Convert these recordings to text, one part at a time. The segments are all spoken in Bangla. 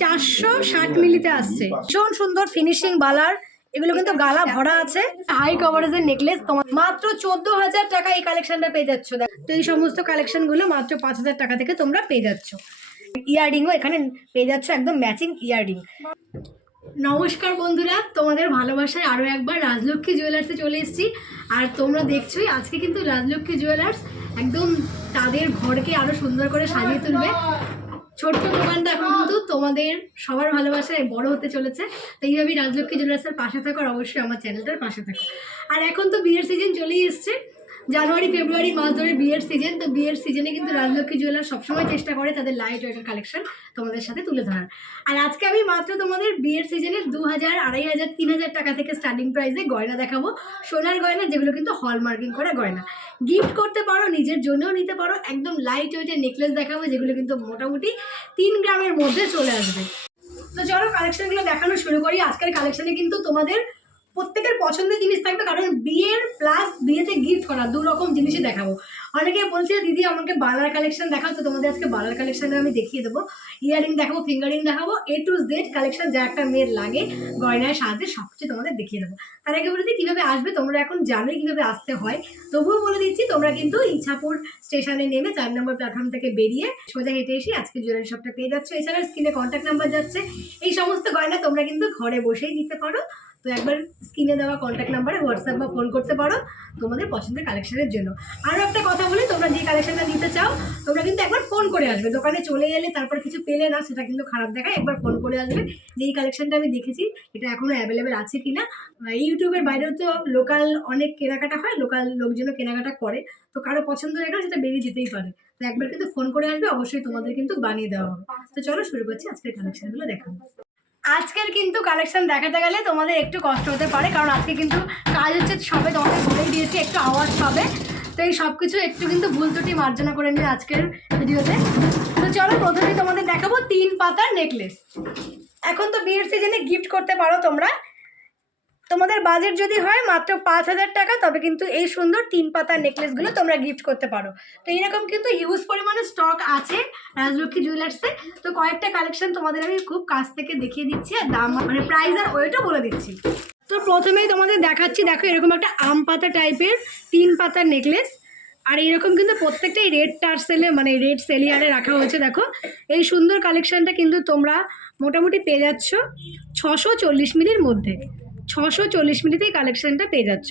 460 মিলিতে আসছে। ভীষণ সুন্দর ফিনিশিং বালার, এগুলো কিন্তু গালা ভরা আছে। হাই কভারেজের নেকলেস তোমার মাত্র 14,000 টাকা এই কালেকশনটা পেয়ে যাচ্ছ। তো এই সমস্ত কালেকশনগুলো মাত্র 5,000 টাকা থেকে তোমরা পেয়ে যাচ্ছ। ইয়াররিংও এখানে পেয়ে যাচ্ছ, একদম ম্যাচিং ইয়াররিং। নমস্কার বন্ধুরা, তোমাদের ভালোবাসায় আরও একবার রাজলক্ষ্মী জুয়েলার্সে চলে এসেছি। আর তোমরা দেখছোই আজকে কিন্তু রাজলক্ষ্মী জুয়েলার্স একদম তাদের ঘরকে আরও সুন্দর করে সাজিয়ে তুলবে। ছোট্ট দোকানটা এখন কিন্তু তোমাদের সবার ভালোবাসায় বড় হতে চলেছে। তো এইভাবেই রাজলক্ষ্মী জুয়েলার্সের পাশে থাকো, আর অবশ্যই আমার চ্যানেলটার পাশে থাকো। আর এখন তো বিয়ের সিজন চলেই এসছে, জানুয়ারি ফেব্রুয়ারি মাস ধরে বিয়ের সিজন। তো বিয়ের সিজনে কিন্তু রাজলক্ষ্মী জুয়েলার্স সবসময় চেষ্টা করে তাদের লাইট ওয়েটের কালেকশন তোমাদের সাথে তুলে ধরার। আর আজকে আমি মাত্র তোমাদের বিয়ের সিজনে 2,000, 2,500, 3,000 টাকা থেকে স্টার্টিং প্রাইসে গয়না দেখাবো। সোনার গয়না, যেগুলো কিন্তু হলমার্কিং করা গয়না। গিফট করতে পারো, নিজের জন্যও নিতে পারো। একদম লাইট ওয়েটের নেকলেস দেখাবো, যেগুলো কিন্তু মোটামুটি 3 গ্রামের মধ্যে চলে আসবে। তো চলো কালেকশনগুলো দেখানো শুরু করি। আজকের কালেকশনে কিন্তু তোমাদের প্রত্যেকের পছন্দের জিনিস থাকবে, কারণ বিয়ের প্লাস বিয়েতে গিফট করা দু রকম জিনিসই দেখাবো। অনেকে বলছে দিদি আমাকে বালার কালেকশন দেখাও, তো তোমাদের আজকে বালার কালেকশনে আমি দেখিয়ে দেবো। ইয়ারিং দেখাবো, ফিঙ্গারিং দেখাবো, A to Z কালেকশন যা একটা মেয়ের লাগে গয়নায় সাজে সব কিছু তোমাদের দেখিয়ে দেবো। তার আগে বলে দিই কীভাবে আসবে, তোমরা এখন জানোই কীভাবে আসতে হয়, তবুও বলে দিচ্ছি। তোমরা কিন্তু ইছাপুর স্টেশনে নেমে 4 নম্বর প্ল্যাটফর্ম থেকে বেরিয়ে সোজা হেঁটে এসে আজকে জুয়েলারি শপটা পেয়ে যাচ্ছ। এছাড়া স্ক্রিনে কন্ট্যাক্ট নাম্বার যাচ্ছে, এই সমস্ত গয়না তোমরা কিন্তু ঘরে বসেই নিতে পারো। তো একবার স্ক্রিনে দেওয়া কন্ট্যাক্ট নাম্বারে হোয়াটসঅ্যাপ বা ফোন করতে পারো তোমাদের পছন্দের কালেকশনের জন্য। আরও একটা কথা বলি, তোমরা যে কালেকশনটা নিতে চাও তোমরা কিন্তু একবার ফোন করে আসবে। দোকানে চলে এলে তারপর কিছু পেলে না, সেটা কিন্তু খারাপ দেখায়। একবার ফোন করে আসবে যে এই কালেকশনটা আমি দেখেছি, এটা এখনও অ্যাভেলেবেল আছে কি না। ইউটিউবের বাইরেও তো লোকাল অনেক কেনাকাটা হয়, লোকাল লোকজনও কেনাকাটা করে। তো কারো পছন্দ হয় না, সেটা বেরিয়ে যেতেই পারে। তো একবার কিন্তু ফোন করে আসবে, অবশ্যই তোমাদের কিন্তু বানিয়ে দেওয়া হবে। তো চলো শুরু করছি আজকের কালেকশনগুলো দেখাবো। আজকের কিন্তু কালেকশন দেখাতে গেলে তোমাদের একটু কষ্ট হতে পারে, কারণ আজকে কিন্তু কাজ হচ্ছে, সবে তোমাদের বলেই দিয়েছি একটু আওয়াজ পাবে। তো এই সব কিছু একটু কিন্তু ভুল ত্রুটি মার্জনা করে নিয়ে আজকের ভিডিওতে। তো চলো প্রথমেই তোমাদের দেখাবো 3 পাতার নেকলেস। এখন তো বিয়ের সিজনে গিফট করতে পারো তোমরা। তোমাদের বাজেট যদি হয় মাত্র 5,000 টাকা, তবে কিন্তু এই সুন্দর 3 পাতার নেকলেসগুলো তোমরা গিফট করতে পারো। তো এইরকম কিন্তু হিউজ পরিমাণে স্টক আছে রাজলক্ষ্মী জুয়েলার্সে। তো কয়েকটা কালেকশন তোমাদের আমি খুব কাছ থেকে দেখিয়ে দিচ্ছি, আর দাম মানে প্রাইস আর ওয়েটও বলে দিচ্ছি। তো প্রথমেই তোমাদের দেখাচ্ছি, দেখো এরকম একটা আম পাতা টাইপের 3 পাতার নেকলেস। আর এইরকম কিন্তু প্রত্যেকটাই রেড টার্সেলে মানে রেড সেলিয়ারে রাখা হয়েছে। দেখো এই সুন্দর কালেকশনটা কিন্তু তোমরা মোটামুটি পেয়ে যাচ্ছ 640 মিলির মধ্যে। 640 মিলিতেই কালেকশনটা পেয়ে যাচ্ছ।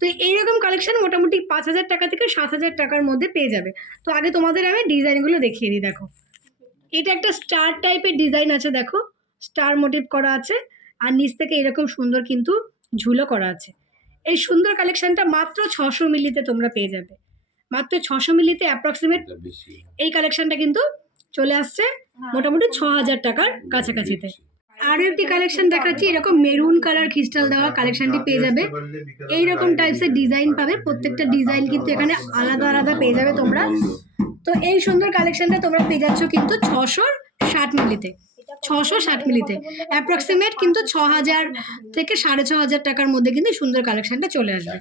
তো এইরকম কালেকশন মোটামুটি 5,000 টাকা থেকে 7,000 টাকার মধ্যে পেয়ে যাবে। তো আগে তোমাদের আমি ডিজাইনগুলো দেখিয়ে দিই। দেখো এটা একটা স্টার টাইপের ডিজাইন আছে, দেখো স্টার মোটিভ করা আছে, আর নিচ থেকে এরকম সুন্দর কিন্তু ঝুলো করা আছে। এই সুন্দর কালেকশনটা মাত্র 600 মিলিতে তোমরা পেয়ে যাবে। মাত্র 600 মিলিতে অ্যাপ্রক্সিমেট এই কালেকশনটা কিন্তু চলে আসছে মোটামুটি 6,000 টাকার কাছাকাছিতে। আরও একটি কালেকশন দেখাচ্ছি, এরকম মেরুন কালার ক্রিস্টাল দেওয়া কালেকশনটি পেয়ে যাবে। এইরকম টাইপসের ডিজাইন পাবে, প্রত্যেকটা ডিজাইন কিন্তু এখানে আলাদা আলাদা পেয়ে যাবে তোমরা। তো এই সুন্দর কালেকশনটা তোমরা পেয়ে যাচ্ছ কিন্তু 660 মিলিতে। 660 মিলিতে অ্যাপ্রক্সিমেট কিন্তু 6,000 থেকে 6,500 টাকার মধ্যে কিন্তু সুন্দর কালেকশনটা চলে আসবে।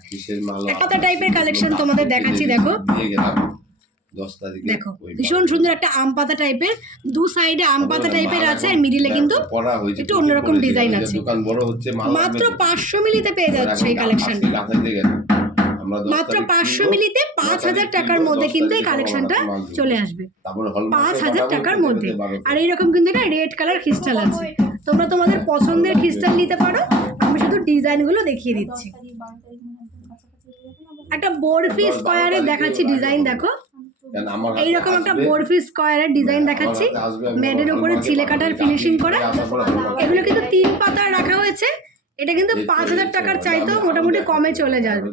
একটা টাইপের কালেকশন তোমাদের দেখাচ্ছি, দেখো দেখো ভীষণ সুন্দর একটা আম পাতা টাইপের, দু সাইডে আম পাতা টাইপের আছে, আর মিডিলে কিন্তু একটু অন্যরকম ডিজাইন আছে। মাত্র 500 মিলিতে পেয়ে যাচ্ছে এই কালেকশনটা। মাত্র 500 মিলিতে 5,000 টাকার মধ্যে কিন্তু এই কালেকশনটা চলে আসবে, 5,000 টাকার মধ্যে। আর এইরকম কিন্তু এটা রেড কালার ক্রিস্টাল আছে, তোমরা তোমাদের পছন্দের ক্রিস্টাল নিতে পারো। আমি শুধু ডিজাইনগুলো দেখিয়ে দিচ্ছি। একটা বরফি স্কোয়ারের দেখাচ্ছি ডিজাইন, দেখো এইরকম একটা বরফি স্কোয়ারের ডিজাইন দেখাচ্ছি, ম্যাটের উপরে চিলে কাটার ফিনিশিং করা। এগুলো কিন্তু 3 পাতার রাখা হয়েছে। এটা কিন্তু 5,000 টাকার চাইতেও মোটামুটি কমে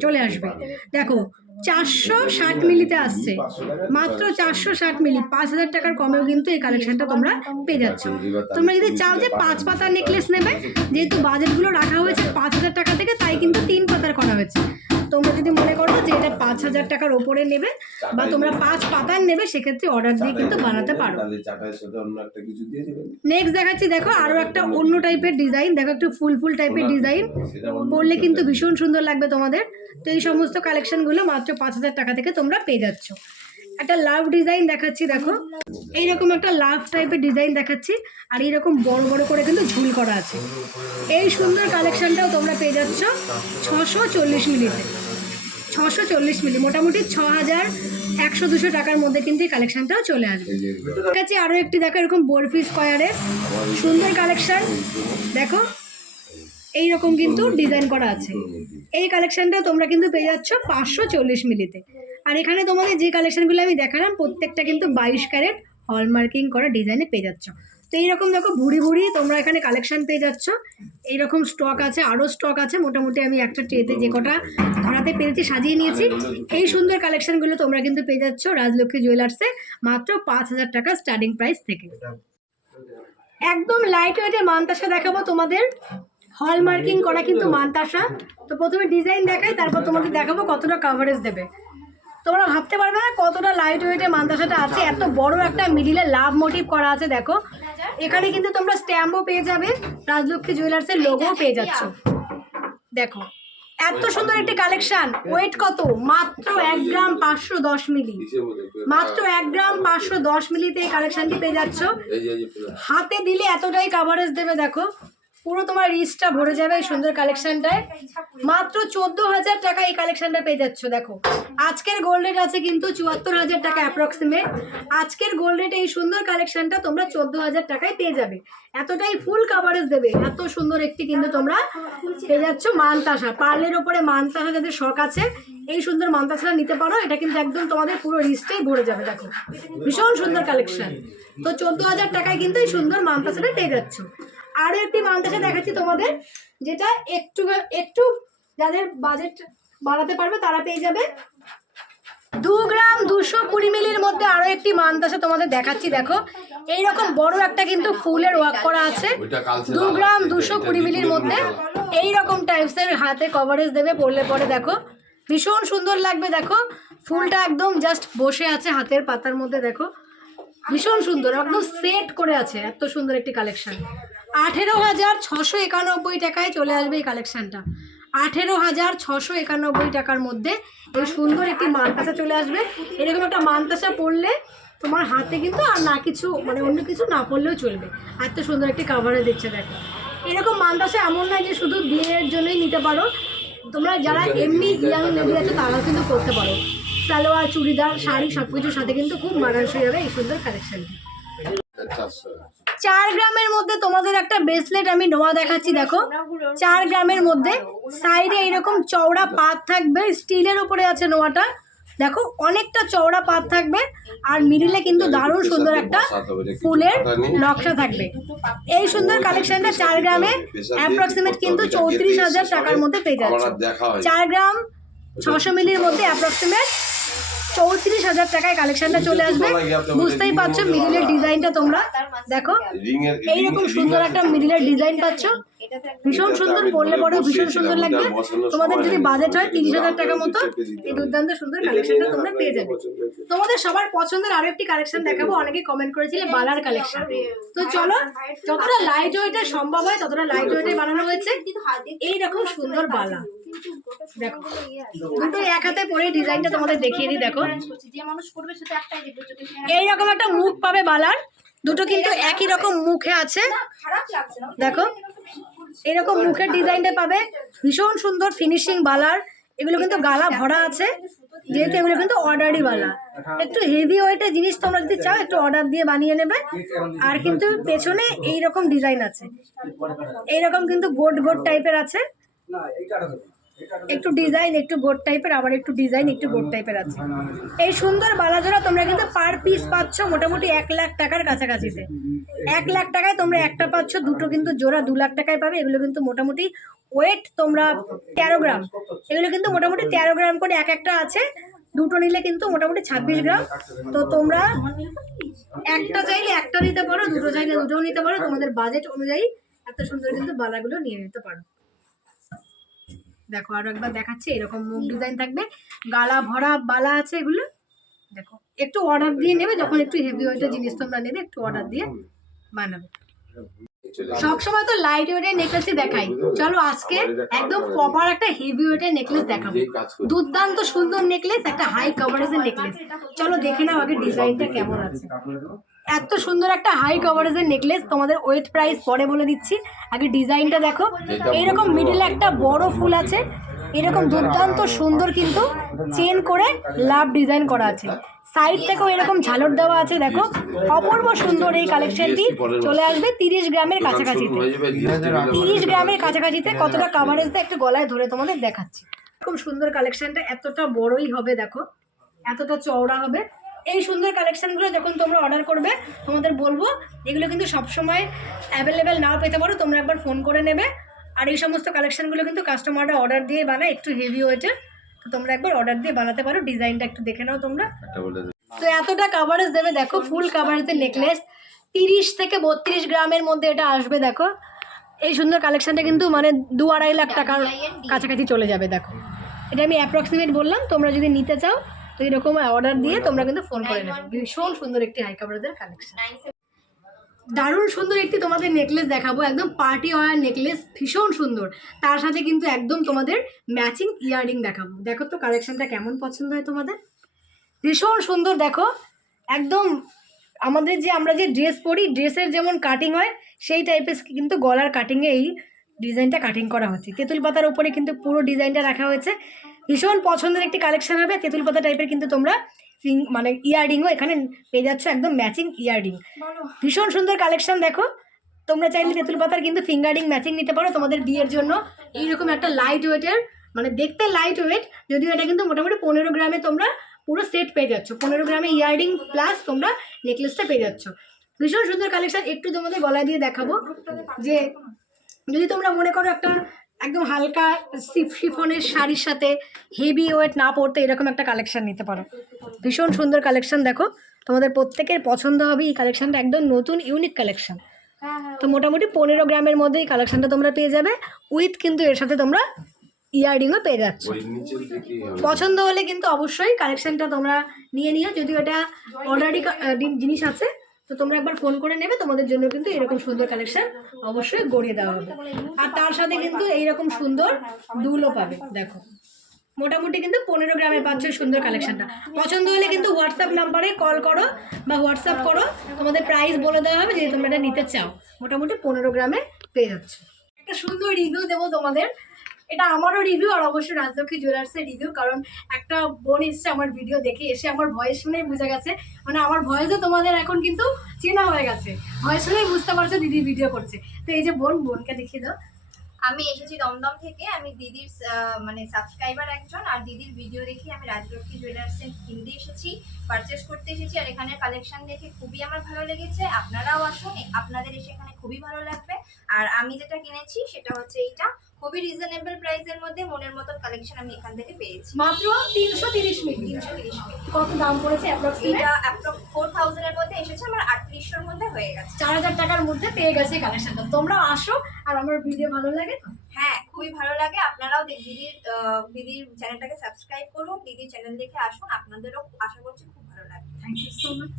চলে আসবে। দেখো 460 মিলিতে আসছে, মাত্র 460 মিলি, 5,000 টাকার কমেও কিন্তু এই কালেকশনটা তোমরা পেয়ে যাচ্ছ। তোমরা যদি চাও যে 5 পাতার নেকলেস নেবে, যেহেতু বাজেটগুলো রাখা হয়েছে 5,000 টাকা থেকে, তাই কিন্তু 3 পাতার করা হয়েছে। তোমরা যদি মনে করো যে এটা 5,000 টাকার ওপরে নেবে বা তোমরা 5 পাতার নেবে, সেক্ষেত্রে অর্ডার দিয়ে কিন্তু বানাতে পারো। নেক্সট দেখাচ্ছি, দেখো আরও একটা অন্য টাইপের ডিজাইন, দেখো একটু ফুল টাইপের ডিজাইন, পরলে কিন্তু ভীষণ সুন্দর লাগবে তোমাদের। তো এই সমস্ত কালেকশনগুলো মাত্র 5,000 টাকা থেকে তোমরা পেয়ে যাচ্ছ। একটা লাভ ডিজাইন দেখাচ্ছি, দেখো এইরকম একটা লাভ টাইপের ডিজাইন দেখাচ্ছি, আর এইরকম বড় বড় করে কিন্তু ঝুল করা আছে। এই সুন্দর কালেকশনটাও তোমরা পেয়ে যাচ্ছ 640 মিলিতে। 640 মিলি, মোটামুটি 6100-200 টাকার মধ্যে কিন্তু এই কালেকশনটাও চলে আসবে। কাছে আরও একটি দেখো, এরকম বরফি স্কোয়ারের সুন্দর কালেকশন, দেখো এইরকম কিন্তু ডিজাইন করা আছে। এই কালেকশনটা তোমরা কিন্তু পেয়ে যাচ্ছ 540 মিলিতে। আর এখানে তোমাদের যে কালেকশনগুলো আমি দেখালাম প্রত্যেকটা কিন্তু 22 ক্যারেট হলমার্কিং করা ডিজাইনে পেয়ে যাচ্ছ। তো এইরকম দেখো ভুড়ি ভুড়ি তোমরা এখানে কালেকশন পেয়ে যাচ্ছ। এইরকম স্টক আছে, আরও স্টক আছে, মোটামুটি আমি একটা ট্রেতে যে কটা ধরাতে পেরেছি সাজিয়ে নিয়েছি। এই সুন্দর কালেকশনগুলো তোমরা কিন্তু পেয়ে যাচ্ছ রাজলক্ষ্মী জুয়েলার্সে মাত্র 5000 টাকা স্টার্টিং প্রাইস থেকে। একদম লাইট ওয়েটে মানতাসা দেখাবো তোমাদের, হলমার্কিং করা কিন্তু মানতাসা। তো প্রথমে ডিজাইন দেখাই, তারপর তোমাদের দেখাবো কতটা কাভারেজ দেবে। তোমরা ভাবতে পারবে না কতটা লাইট ওয়েটে মানতাসাটা আছে। এত বড় একটা মিডিলে লাভ মোটিভ করা আছে, দেখো এখানে কিন্তু তোমরা স্ট্যাম্পও পেয়ে যাবে, রাজলক্ষ্মী জুয়েলার্সের লোগোও পেয়ে যাচ্ছ। দেখো এত সুন্দর একটি কালেকশন। ওয়েট কত? মাত্র 1 গ্রাম 510 মিলি, মাত্র 1 গ্রাম 510 মিলিতে এই কালেকশনটি পেয়ে যাচ্ছ। হাতে দিলে এতটাই কাভারেজ দেবে, দেখো পুরো তোমার রিস্টটা ভরে যাবে এই সুন্দর কালেকশনটায়। মাত্র 14,000 টাকা এই কালেকশনটা পেয়ে যাচ্ছ। দেখো আজকের গোল্ড রেট আছে কিন্তু 74,000 টাকা অ্যাপ্রক্সিমেট। আজকের গোল্ড রেট এই সুন্দর কালেকশনটা তোমরা 14,000 টাকায় পেয়ে যাবে। এতটাই ফুল কাভারেজ দেবে, এত সুন্দর একটি কিন্তু তোমরা পেয়ে যাচ্ছ মানতাসা। পার্লের ওপরে মানতাসা যাদের শখ আছে এই সুন্দর মানতাসাটা নিতে পারো। এটা কিন্তু একদম তোমাদের পুরো রিস্টেই ভরে যাবে। দেখো ভীষণ সুন্দর কালেকশন। তো 14,000 টাকায় কিন্তু এই সুন্দর মানতাসাটা পেয়ে যাচ্ছ। আরও একটি মানতাসা দেখাচ্ছি তোমাদের, যেটা একটু একটু যাদের বাজেট বাড়াতে পারবে তারা পেয়ে যাবে। 2 গ্রাম 220 মিলির মধ্যে আরও একটি মানতাসা তোমাদের দেখাচ্ছি। দেখো এইরকম বড় একটা কিন্তু ফুলের ওয়ার্ক করা আছে। 2 গ্রাম 220 মিলির মধ্যে এইরকম টাইপসের হাতে কভারেজ দেবে, পরলে পরে দেখো ভীষণ সুন্দর লাগবে। দেখো ফুলটা একদম জাস্ট বসে আছে হাতের পাতার মধ্যে, দেখো ভীষণ সুন্দর, একদম সেট করে আছে। এত সুন্দর একটি কালেকশন। 18,691 টাকায় চলে আসবে এই কালেকশনটা। 18,691 টাকার মধ্যে এই সুন্দর একটি মানতাসা চলে আসবে। এরকম একটা মানতাসা পরলে তোমার হাতে কিন্তু আর না কিছু, মানে অন্য কিছু না পরলেও চলবে। এত সুন্দর একটি কাভারেজ দিচ্ছে। দেখো এরকম মানতাসা এমন নয় যে শুধু বিয়ের জন্যই নিতে পারো, তোমরা যারা এমনি ইয়াং লেডি আছে তারাও কিন্তু করতে পারো। সালোয়ার, চুড়িদার, শাড়ি সব কিছুর সাথে কিন্তু খুব মানানসই হবে এই সুন্দর কালেকশনটি। 4 গ্রামের মধ্যে তোমাদের একটা ব্রেসলেট আমি নোয়া দেখাচ্ছি। দেখো 4 গ্রামের মধ্যে সাইডে এরকম চওড়া পাত থাকবে, স্টিলের উপরে আছে নোয়াটা। দেখো অনেকটা চওড়া পাত থাকবে, আর মিডিলে কিন্তু দারুণ সুন্দর একটা ফুলের নকশা থাকবে। এই সুন্দর কালেকশনটা 4 গ্রামে অ্যাপ্রক্সিমেট কিন্তু 34,000 টাকার মধ্যে পেয়ে যাচ্ছে। 4 গ্রাম 600 মিলির মধ্যে অ্যাপ্রক্সিমেট 34,000 টাকায় কালেকশনটা চলে আসবে। বুঝতেই পারছো মিডিলের ডিজাইনটা তোমরা দেখো, এইরকম সুন্দর একটা মিডিলের ডিজাইন পাচ্ছ, ভীষণ সুন্দর, পরলে পরেও ভীষণ সুন্দর লাগবে। তোমাদের যদি বাজেট হয় 30,000 টাকা মতো এই দুর্দান্ত সুন্দর কালেকশনটা তোমরা পেয়ে যাবে। তোমাদের সবার পছন্দের আরো একটি কালেকশন দেখাবো। অনেকে কমেন্ট করেছিলে বালার কালেকশন। তো চলো, যতটা লাইট ওয়েটে সম্ভব হয় ততটা লাইট ওয়েটে বানানো হয়েছে এইরকম সুন্দর বালা। দেখো দুটো এক হাতে পরে ডিজাইনটা তোমাদের দেখিয়ে দিই। দেখো এইরকম একটা মুখ পাবে বালার, দুটো কিন্তু একই রকম মুখে আছে। দেখো এরকম মুখের ডিজাইনটা পাবে, ভীষণ সুন্দর ফিনিশিং বালার। এগুলো কিন্তু গালা ভরা আছে, যেহেতু এগুলো কিন্তু অর্ডারই বালা। একটু হেভি ওয়েটের জিনিস তোমরা যদি চাও একটু অর্ডার দিয়ে বানিয়ে নেবে। আর কিন্তু পেছনে এইরকম ডিজাইন আছে, এইরকম কিন্তু গোট গোট টাইপের আছে, একটু ডিজাইন একটু গোট টাইপের, আবার একটু ডিজাইন একটু গোট টাইপের আছে। এই সুন্দর বালাজোড়া তোমরা কিন্তু পার পিস পাচ্ছ মোটামুটি 1 লাখ টাকার কাছাকাছিতে। 1 লাখ টাকায় তোমরা একটা পাচ্ছ, দুটো কিন্তু জোড়া 2 লাখ টাকায় পাবে। এগুলো কিন্তু মোটামুটি ওয়েট তোমরা 13 গ্রাম, এগুলো কিন্তু মোটামুটি 13 গ্রাম করে এক একটা আছে। দুটো নিলে কিন্তু মোটামুটি 26 গ্রাম। তো তোমরা একটা চাইলে একটা নিতে পারো, দুটো চাইলে দুটোও নিতে পারো, তোমাদের বাজেট অনুযায়ী এত সুন্দর কিন্তু বালাগুলো নিয়ে নিতে পারো। দেখো আরো একবার দেখাচ্ছি, এরকম মুখ ডিজাইন থাকবে, গালা ভরা বালা আছে এগুলো। দেখো একটু অর্ডার দিয়ে নেবে, যখন একটু হেভি ওয়েটের জিনিস তোমরা নেবে একটু অর্ডার দিয়ে বানাবে। সবসময় তো লাইট ওয়েটের নেকলেসই দেখাই, চলো আজকে একদম প্রপার একটা হেভি ওয়েটের নেকলেস দেখাবো। দুর্দান্ত সুন্দর নেকলেস, একটা হাই কভারেজের নেকলেস। চলো দেখে নাও আগে ডিজাইনটা কেমন আছে। এত সুন্দর একটা হাই কভারেজের নেকলেস, তোমাদের ওয়েট প্রাইস পরে বলে দিচ্ছি, আগে ডিজাইনটা দেখো। এইরকম মিডিলে একটা বড় ফুল আছে, এরকম দুর্দান্ত সুন্দর কিন্তু চেন করে লাভ ডিজাইন করা আছে। সাইড থেকেও এরকম ঝালর দেওয়া আছে, দেখো অপূর্ব সুন্দর। এই কালেকশনটি চলে আসবে 30 গ্রামের কাছাকাছিতে। 30 গ্রামের কাছাকাছিতে কতটা কাভারেজ দেয় একটু গলায় ধরে তোমাদের দেখাচ্ছি। খুব সুন্দর কালেকশনটা, এতটা বড়ই হবে, দেখো এতটা চওড়া হবে। এই সুন্দর কালেকশনগুলো যখন তোমরা অর্ডার করবে তোমাদের বলবো, এগুলো কিন্তু সবসময় অ্যাভেলেবেল নাও পেতে পারো, তোমরা একবার ফোন করে নেবে। আর এই সমস্ত কালেকশনগুলো কিন্তু কাস্টমাররা অর্ডার দিয়ে বানায় একটু হেভি ওয়েটের, তো তোমরা একবার অর্ডার দিয়ে বানাতে পারো। ডিজাইনটা একটু দেখে নাও তোমরা। তো এতটা কাভারেজ দেবে, দেখো ফুল কাভারেজের নেকলেস 30 থেকে 32 গ্রামের মধ্যে এটা আসবে। দেখো এই সুন্দর কালেকশনটা কিন্তু মানে 2-2.5 লাখ টাকার কাছাকাছি চলে যাবে। দেখো এটা আমি অ্যাপ্রক্সিমেট বললাম, তোমরা যদি নিতে চাও তো এরকম অর্ডার দিয়ে তোমরা কিন্তু ফোন করে নেবে। ভীষণ সুন্দর একটি হাই কাভারেজের কালেকশন। দারুণ সুন্দর একটি তোমাদের নেকলেস দেখাবো, একদম পার্টি ওয়্যার নেকলেস, ভীষণ সুন্দর। তার সাথে কিন্তু একদম তোমাদের ম্যাচিং ইয়াররিং দেখাবো। দেখো তো কালেকশনটা কেমন পছন্দ হয় তোমাদের, ভীষণ সুন্দর। দেখো একদম আমাদের যে আমরা যে ড্রেস পরি, ড্রেসের যেমন কাটিং হয় সেই টাইপের কিন্তু গলার কাটিংয়ে এই ডিজাইনটা কাটিং করা হচ্ছে। তেঁতুল পাতার উপরে কিন্তু পুরো ডিজাইনটা রাখা হয়েছে। ভীষণ পছন্দের একটি কালেকশন হবে। তেঁতুল পাতা টাইপের কিন্তু তোমরা মানে ইয়াররিংও এখানে পেয়ে যাচ্ছ, একদম ম্যাচিং ইয়াররিং। ভীষণ সুন্দর কালেকশন। দেখো তোমরা চাইলে তেঁতুল পাতার কিন্তু ফিঙ্গারিং ম্যাচিং নিতে পারো তোমাদের বিয়ের জন্য। এইরকম একটা লাইট ওয়েটের, মানে দেখতে লাইট ওয়েট, যদিও এটা কিন্তু মোটামুটি 15 গ্রামে তোমরা পুরো সেট পেয়ে যাচ্ছ। 15 গ্রামে ইয়াররিং প্লাস তোমরা নেকলেসটা পেয়ে যাচ্ছ। ভীষণ সুন্দর কালেকশন। একটু তোমাদের গলায় দিয়ে দেখাবো, যে যদি তোমরা মনে করো একটা একদম হালকা শিফনের শাড়ির সাথে হেভি ওয়েট না পড়তে, এরকম একটা কালেকশন নিতে পারো। ভীষণ সুন্দর কালেকশন। দেখো তোমাদের প্রত্যেকের পছন্দ হবে এই কালেকশনটা, একদম নতুন ইউনিক কালেকশন। তো মোটামুটি 15 গ্রামের মধ্যে এই কালেকশনটা তোমরা পেয়ে যাবে, উইথ কিন্তু এর সাথে তোমরা ইয়াররিংও পেয়ে যাচ্ছ। পছন্দ হলে কিন্তু অবশ্যই কালেকশনটা তোমরা নিয়ে নিও। যদিও এটা অর্ডারই জিনিস আছে, তো তোমরা একবার ফোন করে নেবে, তোমাদের জন্য কিন্তু এরকম সুন্দর কালেকশন অবশ্যই গড়িয়ে দেওয়া হবে। আর তার সাথে কিন্তু এইরকম সুন্দর দুলও পাবে। দেখো মোটামুটি কিন্তু 15 গ্রামের পাচ্ছ সুন্দর কালেকশনটা। পছন্দ হলে কিন্তু হোয়াটসঅ্যাপ নাম্বারে কল করো বা হোয়াটসঅ্যাপ করো, তোমাদের প্রাইস বলে দেওয়া হবে যদি তোমরা এটা নিতে চাও। মোটামুটি 15 গ্রামে পেয়ে যাচ্ছ। একটা সুন্দর রিভিউ দেবো তোমাদের, এটা আমারও রিভিউ আর অবশ্যই রাজলক্ষ্মী জুয়েলার্সের রিভিউ। কারণ একটা বোন এসছে আমার ভিডিও দেখে, এসে আমার ভয়েস শুনেই বোঝা গেছে, মানে আমার ভয়েসও তোমাদের এখন কিন্তু চেনা হয়ে গেছে, ভয়েস শুনেই বুঝতে পারছো দিদি ভিডিও করছে। তো এই যে বোনকে দেখিয়ে দাও। আমি এসেছি দমদম থেকে, আমি দিদির মানে সাবস্ক্রাইবার একজন, আর দিদির ভিডিও দেখে আমি রাজলক্ষ্মী জুয়েলার্সে কিনতে এসেছি, পারচেস করতে এসেছি। আর এখানে কালেকশন দেখে খুবই আমার ভালো লেগেছে। আপনারাও আসুন, আপনাদের এসে এখানে খুবই ভালো লাগবে। আর আমি যেটা কিনেছি সেটা হচ্ছে এইটা, খুবই রিজনেবল প্রাইসের মধ্যে মনের মতন কালেকশন আমি এখান থেকে পেয়েছি। মাত্র 330 মিনিট। 330 মিনিট। কত দাম পড়েছে অ্যাপ্রক্সিমেট? এটা অ্যাপ্রক্স 4000 এর মধ্যে এসেছে, আমার 3800 এর মধ্যে হয়ে গেছে। 4000 টাকার মধ্যে পেয়ে গেছে কালেকশনটা। তোমরা আসো, আর আমার ভিডিও ভালো লাগে তো? হ্যাঁ, খুবই ভালো লাগে। আপনারাও দিদির চ্যানেলটাকে সাবস্ক্রাইব করুন, দিদির চ্যানেল দেখে আসুন, আপনাদেরও আশা করছি খুব ভালো লাগবে। Thank you so much.